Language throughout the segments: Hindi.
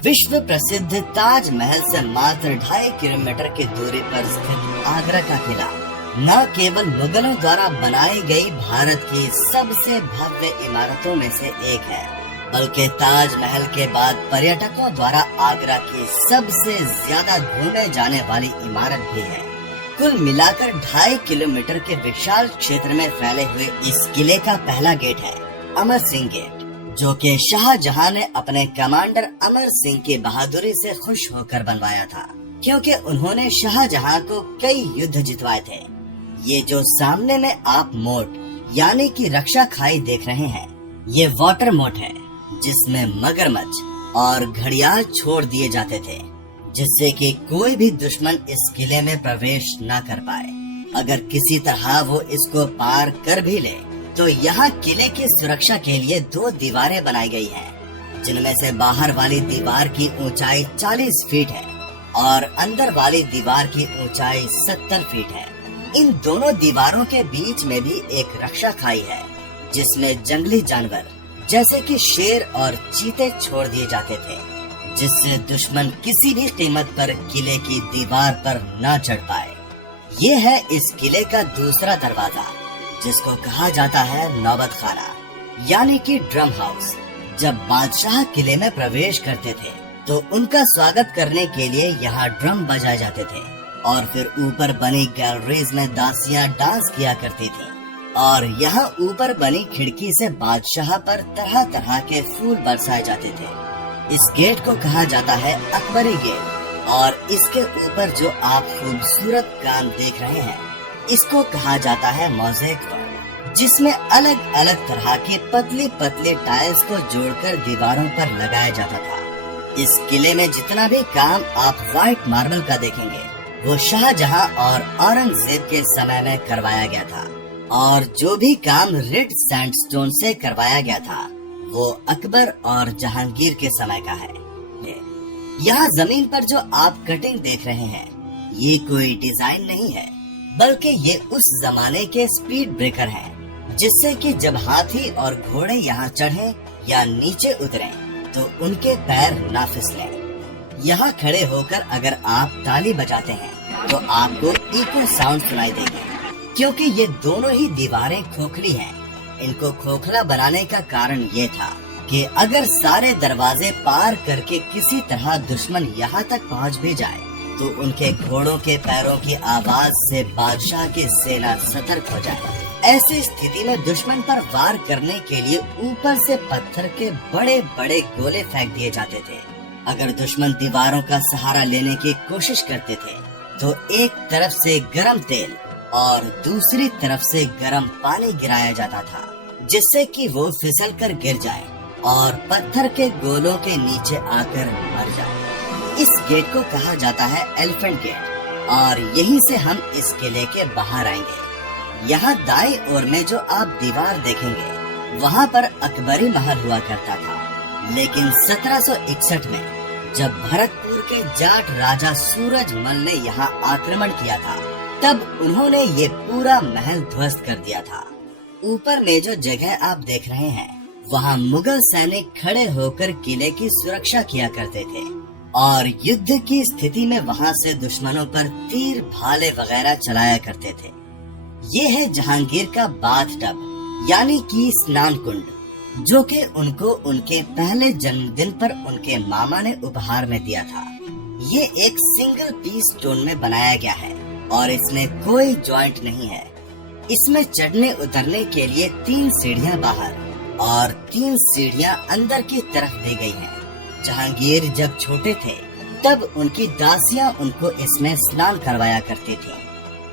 विश्व प्रसिद्ध ताजमहल से मात्र 2.5 किलोमीटर की दूरी पर स्थित आगरा का किला न केवल मुगलों द्वारा बनाई गई भारत की सबसे भव्य इमारतों में से एक है, बल्कि ताजमहल के बाद पर्यटकों द्वारा आगरा की सबसे ज्यादा घूमे जाने वाली इमारत भी है। कुल मिलाकर 2.5 किलोमीटर के विशाल क्षेत्र में फैले हुए इस किले का पहला गेट है अमर सिंह गेट, जो कि शाहजहां ने अपने कमांडर अमर सिंह की बहादुरी से खुश होकर बनवाया था, क्योंकि उन्होंने शाहजहां को कई युद्ध जितवाए थे। ये जो सामने में आप मोट यानी कि रक्षा खाई देख रहे हैं, ये वाटर मोट है, जिसमें मगरमच्छ और घड़ियाल छोड़ दिए जाते थे, जिससे कि कोई भी दुश्मन इस किले में प्रवेश न कर पाए। अगर किसी तरह वो इसको पार कर भी ले तो यहाँ किले की सुरक्षा के लिए 2 दीवारें बनाई गई हैं, जिनमें से बाहर वाली दीवार की ऊंचाई 40 फीट है और अंदर वाली दीवार की ऊंचाई 70 फीट है। इन दोनों दीवारों के बीच में भी एक रक्षा खाई है, जिसमें जंगली जानवर जैसे कि शेर और चीते छोड़ दिए जाते थे, जिससे दुश्मन किसी भी कीमत पर किले की दीवार पर न चढ़ पाए। ये है इस किले का दूसरा दरवाजा, जिसको कहा जाता है नौबत खाना यानी कि ड्रम हाउस। जब बादशाह किले में प्रवेश करते थे तो उनका स्वागत करने के लिए यहाँ ड्रम बजाए जाते थे और फिर ऊपर बनी गैलरीज में दासियां डांस किया करती थी और यहाँ ऊपर बनी खिड़की से बादशाह पर तरह तरह के फूल बरसाए जाते थे। इस गेट को कहा जाता है अकबरी गेट और इसके ऊपर जो आप खूबसूरत काम देख रहे हैं, इसको कहा जाता है मोज़ेक वर्क, जिसमें अलग अलग तरह के पतली पतली टाइल्स को जोड़कर दीवारों पर लगाया जाता था। इस किले में जितना भी काम आप व्हाइट मार्बल का देखेंगे, वो शाहजहां और औरंगजेब के समय में करवाया गया था, और जो भी काम रेड सैंडस्टोन से करवाया गया था, वो अकबर और जहांगीर के समय का है। यहाँ जमीन पर जो आप कटिंग देख रहे हैं, ये कोई डिजाइन नहीं है, बल्कि ये उस जमाने के स्पीड ब्रेकर हैं, जिससे कि जब हाथी और घोड़े यहाँ चढ़ें या नीचे उतरें तो उनके पैर ना फिसलें। यहाँ खड़े होकर अगर आप ताली बजाते हैं तो आपको इको साउंड सुनाई देगी, क्योंकि ये दोनों ही दीवारें खोखली हैं। इनको खोखला बनाने का कारण ये था कि अगर सारे दरवाजे पार करके किसी तरह दुश्मन यहाँ तक पहुँच भी जाए तो उनके घोड़ों के पैरों की आवाज से बादशाह की सेना सतर्क हो जाए। ऐसी स्थिति में दुश्मन पर वार करने के लिए ऊपर से पत्थर के बड़े बड़े गोले फेंक दिए जाते थे। अगर दुश्मन दीवारों का सहारा लेने की कोशिश करते थे तो एक तरफ से गरम तेल और दूसरी तरफ से गरम पानी गिराया जाता था, जिससे कि वो फिसल कर गिर जाए और पत्थर के गोलों के नीचे आकर मर जाए। इस गेट को कहा जाता है एलिफेंट गेट और यहीं से हम इस किले के बाहर आएंगे। यहाँ दाएं ओर में जो आप दीवार देखेंगे, वहाँ पर अकबरी महल हुआ करता था, लेकिन 1761 में जब भरतपुर के जाट राजा सूरजमल ने यहाँ आक्रमण किया था, तब उन्होंने ये पूरा महल ध्वस्त कर दिया था। ऊपर में जो जगह आप देख रहे हैं, वहाँ मुगल सैनिक खड़े होकर किले की सुरक्षा किया करते थे और युद्ध की स्थिति में वहाँ से दुश्मनों पर तीर भाले वगैरह चलाया करते थे। ये है जहांगीर का बाथ टब यानी कि स्नान कुंड, जो कि उनको उनके पहले जन्मदिन पर उनके मामा ने उपहार में दिया था। ये एक सिंगल पीस स्टोन में बनाया गया है और इसमें कोई जॉइंट नहीं है। इसमें चढ़ने उतरने के लिए 3 सीढ़ियाँ बाहर और 3 सीढ़ियाँ अंदर की तरफ दी गई हैं। जहांगीर जब छोटे थे तब उनकी दासियां उनको इसमें स्नान करवाया करती थी,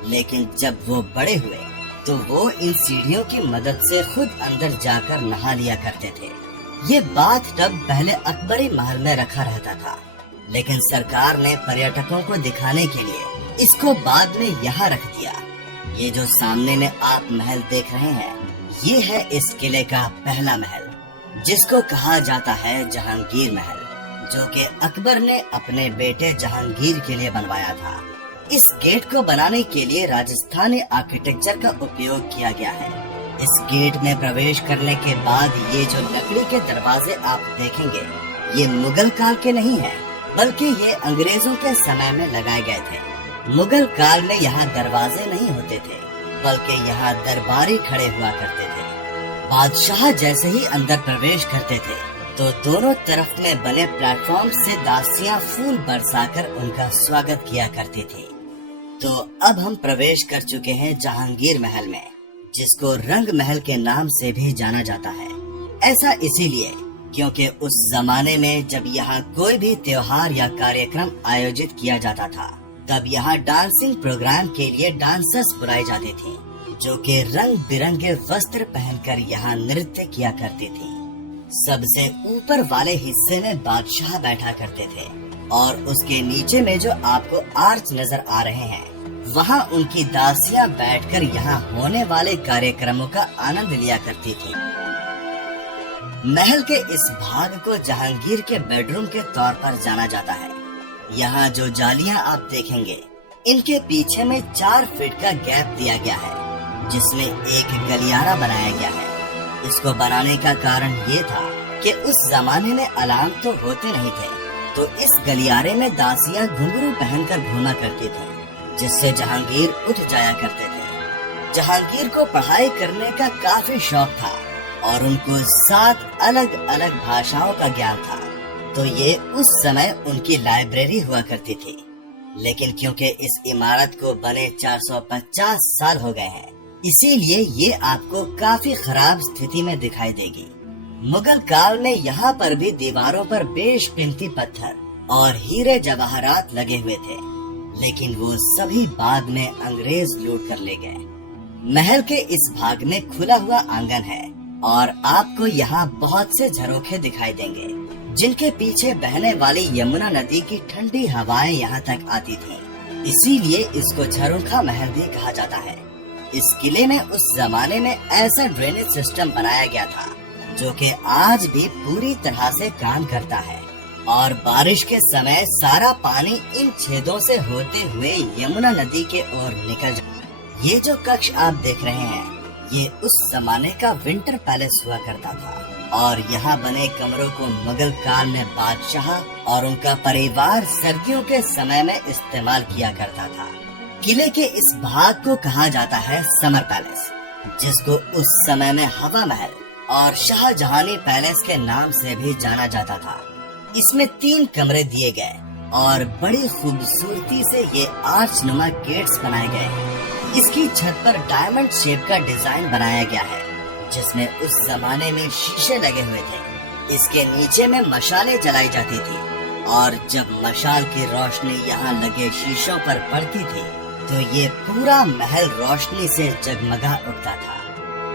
लेकिन जब वो बड़े हुए तो वो इन सीढ़ियों की मदद से खुद अंदर जाकर नहा लिया करते थे। ये बाथ टब पहले अकबरी महल में रखा रहता था, लेकिन सरकार ने पर्यटकों को दिखाने के लिए इसको बाद में यहाँ रख दिया। ये जो सामने में आप महल देख रहे हैं, ये है इस किले का पहला महल, जिसको कहा जाता है जहांगीर महल, जो कि अकबर ने अपने बेटे जहांगीर के लिए बनवाया था। इस गेट को बनाने के लिए राजस्थानी आर्किटेक्चर का उपयोग किया गया है। इस गेट में प्रवेश करने के बाद ये जो लकड़ी के दरवाजे आप देखेंगे, ये मुगल काल के नहीं है, बल्कि ये अंग्रेजों के समय में लगाए गए थे। मुगल काल में यहाँ दरवाजे नहीं होते थे, बल्कि यहाँ दरबारी खड़े हुआ करते थे। बादशाह जैसे ही अंदर प्रवेश करते थे तो दोनों तरफ में बने प्लेटफॉर्म से दासियां फूल बरसाकर उनका स्वागत किया करती थी। तो अब हम प्रवेश कर चुके हैं जहांगीर महल में, जिसको रंग महल के नाम से भी जाना जाता है। ऐसा इसीलिए क्योंकि उस जमाने में जब यहाँ कोई भी त्योहार या कार्यक्रम आयोजित किया जाता था, तब यहाँ डांसिंग प्रोग्राम के लिए डांसर्स बुलाई जाती थी, जो कि रंग बिरंगे वस्त्र पहनकर यहाँ नृत्य किया करती थी। सबसे ऊपर वाले हिस्से में बादशाह बैठा करते थे और उसके नीचे में जो आपको आर्च नजर आ रहे हैं, वहाँ उनकी दासियां बैठकर यहाँ होने वाले कार्यक्रमों का आनंद लिया करती थी। महल के इस भाग को जहांगीर के बेडरूम के तौर पर जाना जाता है। यहाँ जो जालियां आप देखेंगे, इनके पीछे में 4 फीट का गैप दिया गया है, जिसमें एक गलियारा बनाया गया है। इसको बनाने का कारण ये था कि उस जमाने में अलार्म तो होते नहीं थे, तो इस गलियारे में दासियां घुंघरू पहनकर घूमा करती थी, जिससे जहांगीर उठ जाया करते थे। जहांगीर को पढ़ाई करने का काफी शौक था और उनको 7 अलग अलग भाषाओं का ज्ञान था, तो ये उस समय उनकी लाइब्रेरी हुआ करती थी। लेकिन क्योंकि इस इमारत को बने 450 साल हो गए हैं, इसीलिए ये आपको काफी खराब स्थिति में दिखाई देगी। मुगल काल में यहाँ पर भी दीवारों पर बेशकीमती पत्थर और हीरे जवाहरात लगे हुए थे, लेकिन वो सभी बाद में अंग्रेज लूट कर ले गए। महल के इस भाग में खुला हुआ आंगन है और आपको यहाँ बहुत से झरोखे दिखाई देंगे, जिनके पीछे बहने वाली यमुना नदी की ठंडी हवाएं यहाँ तक आती थीं। इसीलिए इसको झरोखा महल भी कहा जाता है। इस किले में उस जमाने में ऐसा ड्रेनेज सिस्टम बनाया गया था, जो कि आज भी पूरी तरह से काम करता है और बारिश के समय सारा पानी इन छेदों से होते हुए यमुना नदी के ओर निकल जाता। ये जो कक्ष आप देख रहे हैं, ये उस जमाने का विंटर पैलेस हुआ करता था और यहाँ बने कमरों को मुगल काल में बादशाह और उनका परिवार सर्दियों के समय में इस्तेमाल किया करता था। किले के इस भाग को कहा जाता है समर पैलेस, जिसको उस समय में हवा महल और शाहजहानी पैलेस के नाम से भी जाना जाता था। इसमें 3 कमरे दिए गए और बड़ी खूबसूरती से ये आर्चनुमा गेट्स बनाए गए हैं। इसकी छत पर डायमंड शेप का डिजाइन बनाया गया है, जिसमें उस जमाने में शीशे लगे हुए थे। इसके नीचे में मशालें जलाई जाती थी और जब मशाल की रोशनी यहाँ लगे शीशों पर पड़ती थी, तो ये पूरा महल रोशनी से जगमगा उठता था।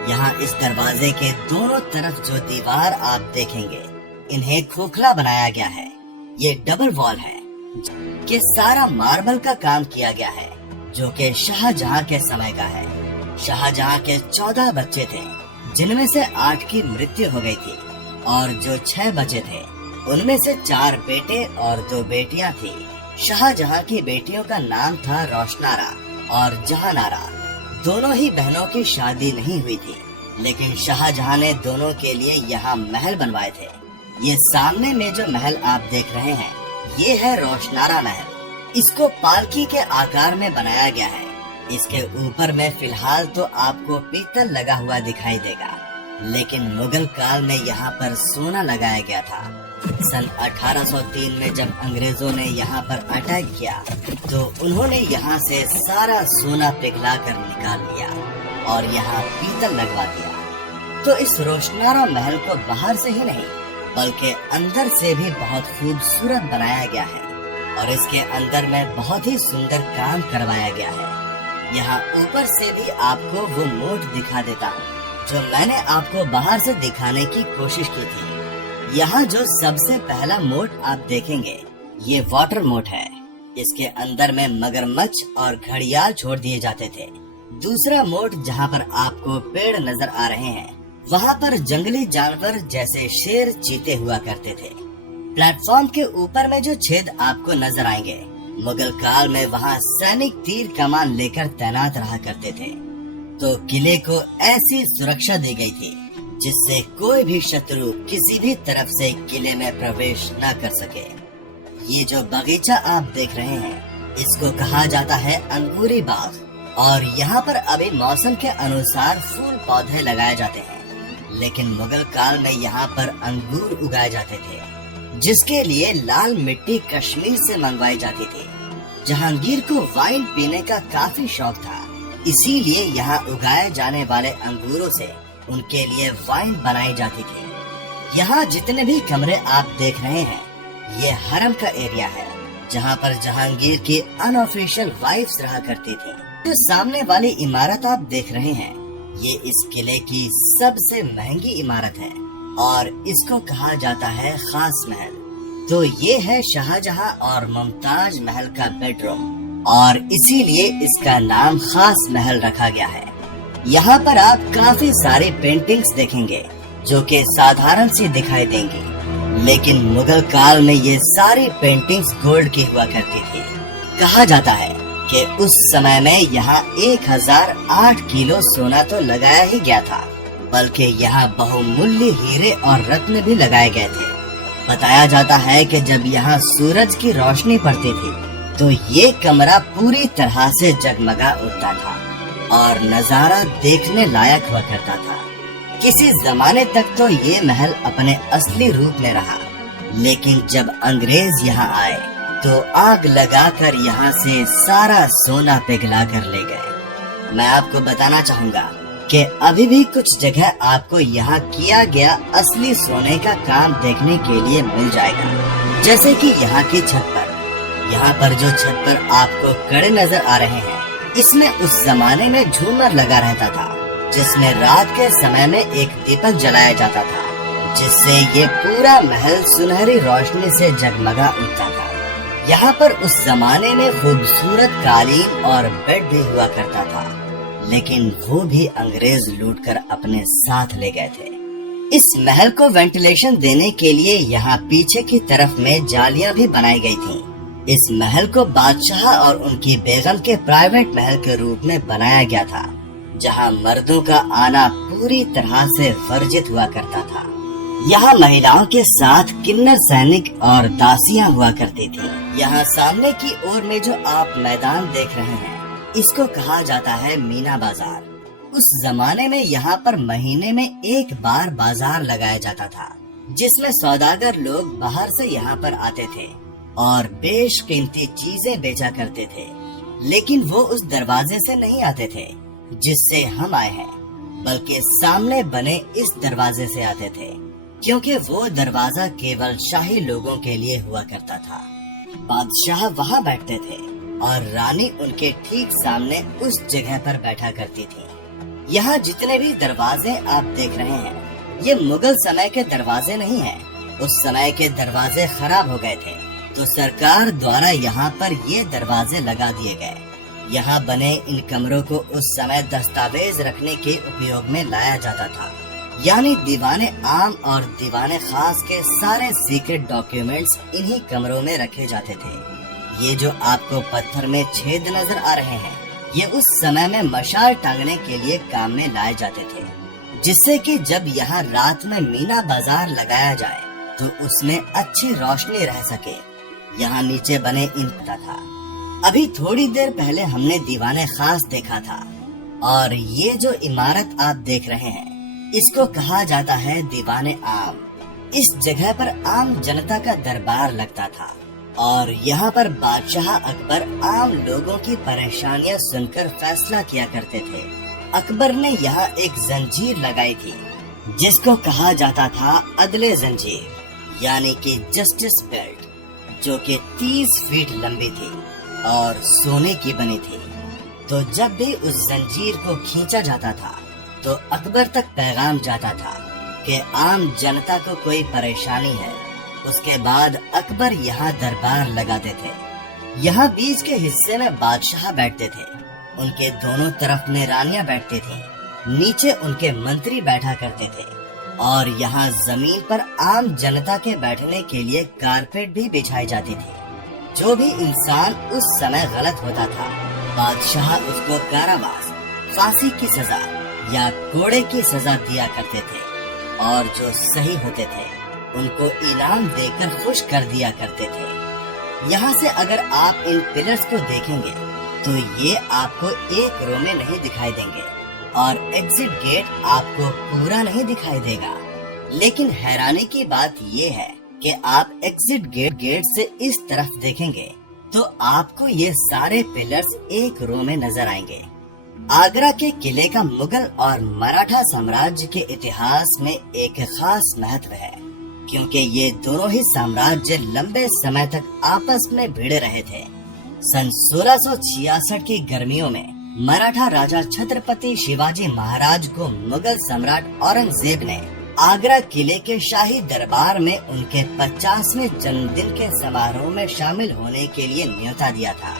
यहाँ इस दरवाजे के दोनों तरफ जो दीवार आप देखेंगे, इन्हें खोखला बनाया गया है। ये डबल वॉल है कि सारा मार्बल का काम किया गया है, जो कि शाहजहां के समय का है। शाहजहां के 14 बच्चे थे, जिनमें से 8 की मृत्यु हो गई थी और जो 6 बचे थे, उनमें से 4 बेटे और 2 बेटियां थी। शाहजहां की बेटियों का नाम था रोशनारा और जहानारा। दोनों ही बहनों की शादी नहीं हुई थी, लेकिन शाहजहां ने दोनों के लिए यहाँ महल बनवाए थे। ये सामने में जो महल आप देख रहे हैं, ये है रोशनारा महल। इसको पालकी के आकार में बनाया गया है। इसके ऊपर में फिलहाल तो आपको पीतल लगा हुआ दिखाई देगा, लेकिन मुगल काल में यहाँ पर सोना लगाया गया था। सन 1803 में जब अंग्रेजों ने यहाँ पर अटैक किया, तो उन्होंने यहाँ से सारा सोना पिघला कर निकाल लिया और यहाँ पीतल लगवा दिया। तो इस रोशनारा महल को बाहर से ही नहीं, बल्कि अंदर से भी बहुत खूबसूरत बनाया गया है और इसके अंदर में बहुत ही सुंदर काम करवाया गया है। यहाँ ऊपर से भी आपको वो मोट दिखा देता हूँ, जो मैंने आपको बाहर से दिखाने की कोशिश की थी। यहाँ जो सबसे पहला मोट आप देखेंगे, ये वाटर मोट है। इसके अंदर में मगरमच्छ और घड़ियाल छोड़ दिए जाते थे। दूसरा मोट जहाँ पर आपको पेड़ नजर आ रहे हैं, वहाँ पर जंगली जानवर जैसे शेर चीते हुआ करते थे। प्लेटफॉर्म के ऊपर में जो छेद आपको नजर आएंगे, मुगल काल में वहाँ सैनिक तीर कमान लेकर तैनात रहा करते थे। तो किले को ऐसी सुरक्षा दी गई थी जिससे कोई भी शत्रु किसी भी तरफ से किले में प्रवेश न कर सके। ये जो बगीचा आप देख रहे हैं, इसको कहा जाता है अंगूरी बाग, और यहाँ पर अभी मौसम के अनुसार फूल पौधे लगाए जाते हैं। लेकिन मुगल काल में यहाँ पर अंगूर उगाए जाते थे, जिसके लिए लाल मिट्टी कश्मीर से मंगवाई जाती थी। जहांगीर को वाइन पीने का काफी शौक था, इसीलिए यहाँ उगाए जाने वाले अंगूरों से उनके लिए वाइन बनाई जाती थी। यहाँ जितने भी कमरे आप देख रहे हैं, ये हरम का एरिया है, जहाँ पर जहांगीर की अनऑफिशियल वाइफ्स रहा करती थी। जो सामने वाली इमारत आप देख रहे हैं, ये इस किले की सबसे महंगी इमारत है और इसको कहा जाता है खास महल। तो ये है शाहजहां और मुमताज महल का बेडरूम, और इसीलिए इसका नाम खास महल रखा गया है। यहाँ पर आप काफी सारी पेंटिंग्स देखेंगे जो कि साधारण सी दिखाई देंगी, लेकिन मुगल काल में ये सारी पेंटिंग्स गोल्ड की हुआ करती थी। कहा जाता है कि उस समय में यहाँ 1008 किलो सोना तो लगाया ही गया था, बल्कि यहाँ बहुमूल्य हीरे और रत्न भी लगाए गए थे। बताया जाता है कि जब यहाँ सूरज की रोशनी पड़ती थी तो ये कमरा पूरी तरह से जगमगा उठता था और नजारा देखने लायक हुआ करता था। किसी जमाने तक तो ये महल अपने असली रूप में रहा, लेकिन जब अंग्रेज यहाँ आए तो आग लगाकर यहाँ से सारा सोना पिघला कर ले गए। मैं आपको बताना चाहूँगा कि अभी भी कुछ जगह आपको यहाँ किया गया असली सोने का काम देखने के लिए मिल जाएगा। जैसे कि यहाँ की छत पर, यहाँ पर जो छत पर आपको कड़े नजर आ रहे हैं, इसमें उस जमाने में झूमर लगा रहता था, जिसमें रात के समय में एक दीपक जलाया जाता था, जिससे ये पूरा महल सुनहरी रोशनी से जगमगा उठता था। यहाँ पर उस जमाने में खूबसूरत कालीन और बेड भी हुआ करता था, लेकिन वो भी अंग्रेज लूटकर अपने साथ ले गए थे। इस महल को वेंटिलेशन देने के लिए यहाँ पीछे की तरफ में जालियां भी बनाई गई थीं। इस महल को बादशाह और उनकी बेगम के प्राइवेट महल के रूप में बनाया गया था, जहाँ मर्दों का आना पूरी तरह से वर्जित हुआ करता था। यहाँ महिलाओं के साथ किन्नर सैनिक और दासियां हुआ करती थी। यहाँ सामने की ओर में जो आप मैदान देख रहे हैं, इसको कहा जाता है मीना बाजार। उस जमाने में यहाँ पर महीने में एक बार बाजार लगाया जाता था, जिसमें सौदागर लोग बाहर से यहाँ पर आते थे और बेशकीमती चीजें बेचा करते थे। लेकिन वो उस दरवाजे से नहीं आते थे जिससे हम आए हैं, बल्कि सामने बने इस दरवाजे से आते थे, क्योंकि वो दरवाजा केवल शाही लोगों के लिए हुआ करता था। बादशाह वहाँ बैठते थे और रानी उनके ठीक सामने उस जगह पर बैठा करती थी। यहाँ जितने भी दरवाजे आप देख रहे हैं, ये मुगल समय के दरवाजे नहीं हैं। उस समय के दरवाजे खराब हो गए थे, तो सरकार द्वारा यहाँ पर ये दरवाजे लगा दिए गए। यहाँ बने इन कमरों को उस समय दस्तावेज रखने के उपयोग में लाया जाता था, यानी दीवाने आम और दीवाने खास के सारे सीक्रेट डॉक्यूमेंट्स इन्हीं कमरों में रखे जाते थे। ये जो आपको पत्थर में छेद नजर आ रहे हैं, ये उस समय में मशाल टांगने के लिए काम में लाए जाते थे, जिससे कि जब यहाँ रात में मीना बाजार लगाया जाए तो उसमें अच्छी रोशनी रह सके। यहाँ नीचे बने इन पता था। अभी थोड़ी देर पहले हमने दीवाने खास देखा था, और ये जो इमारत आप देख रहे हैं, इसको कहा जाता है दीवाने आम। इस जगह पर आम जनता का दरबार लगता था और यहाँ पर बादशाह अकबर आम लोगों की परेशानियाँ सुनकर फैसला किया करते थे। अकबर ने यहाँ एक जंजीर लगाई थी, जिसको कहा जाता था अदले जंजीर, यानी कि जस्टिस बेल्ट, जो कि 30 फीट लंबी थी और सोने की बनी थी। तो जब भी उस जंजीर को खींचा जाता था तो अकबर तक पैगाम जाता था कि आम जनता को कोई परेशानी है। उसके बाद अकबर यहाँ दरबार लगाते थे। यहाँ बीच के हिस्से में बादशाह बैठते थे, उनके दोनों तरफ में रानियां बैठती थीं, नीचे उनके मंत्री बैठा करते थे, और यहाँ जमीन पर आम जनता के बैठने के लिए कारपेट भी बिछाई जाती थी। जो भी इंसान उस समय गलत होता था, बादशाह उसको कारावास, फांसी की सजा या कोड़े की सजा दिया करते थे। और जो सही होते थे उनको इनाम देकर खुश कर दिया करते थे। यहाँ से अगर आप इन पिलर्स को देखेंगे तो ये आपको एक रो में नहीं दिखाई देंगे और एग्जिट गेट आपको पूरा नहीं दिखाई देगा। लेकिन हैरानी की बात ये है कि आप एग्जिट गेट से इस तरफ देखेंगे तो आपको ये सारे पिलर्स एक रो में नजर आएंगे। आगरा के किले का मुगल और मराठा साम्राज्य के इतिहास में एक खास महत्व है, क्योंकि ये दोनों ही साम्राज्य लंबे समय तक आपस में भिड़े रहे थे। सन 1666 की गर्मियों में मराठा राजा छत्रपति शिवाजी महाराज को मुगल सम्राट औरंगजेब ने आगरा किले के शाही दरबार में उनके 50वें जन्मदिन के समारोह में शामिल होने के लिए न्योता दिया था।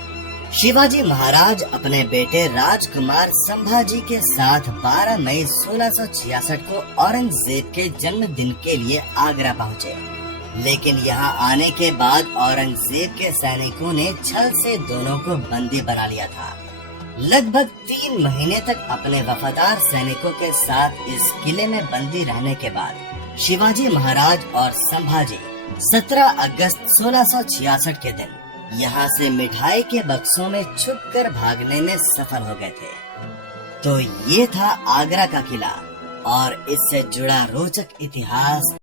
शिवाजी महाराज अपने बेटे राजकुमार संभाजी के साथ 12 मई 1666 को औरंगजेब के जन्मदिन के लिए आगरा पहुँचे। लेकिन यहाँ आने के बाद औरंगजेब के सैनिकों ने छल से दोनों को बंदी बना लिया था। लगभग 3 महीने तक अपने वफादार सैनिकों के साथ इस किले में बंदी रहने के बाद शिवाजी महाराज और संभाजी 17 अगस्त 1666 के दिन यहाँ से मिठाई के बक्सों में छुपकर भागने में सफल हो गए थे। तो ये था आगरा का किला और इससे जुड़ा रोचक इतिहास